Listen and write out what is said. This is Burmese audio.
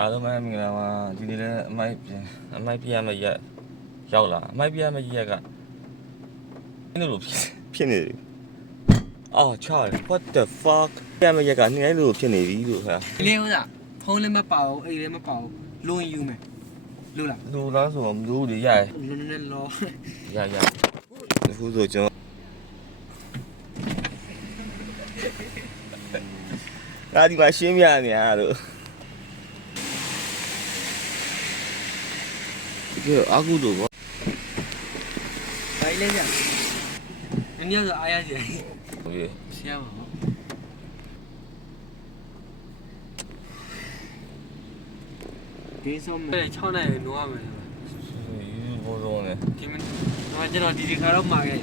အားလုံးပဲမင်္ဂလာပါဒီနေ့လည်းအမိုက်ပြရမယ့်ရက်ရောက်လာအမိုက်ပြရမယ့်ရက်ကနင်းလို့ဖြစ်နေတယ်အော်ချာ what the fuck ပြရမယ့်ရက်ကနင်းလို့ဖြစ်နေပြီလို့ခါ ဒီလေးဟုတ်လားဖုန်းလည်းမပေါအောင်အိတ်လည်းမပေါအောင်လွန်ယူမယ်လို့လား လူလားဆိုတော့မလို့လေရတယ် လွန်နေလော ရအခုဆိုကျွန်တော်ဒါဒီမှာရှင်းပြနေရတော့ဒီအခုတော့ဗော ဒါလေးကြာအများဆိုအားရကြ ဟုတ်ရဲ့ ဆရာပါဒီဆုံးမဲ့6နိုင်နိုးရမယ် ယူဘောတော့နဲ့ ဒီမကျွန်တော်ဒီခါတော့မှာခဲ့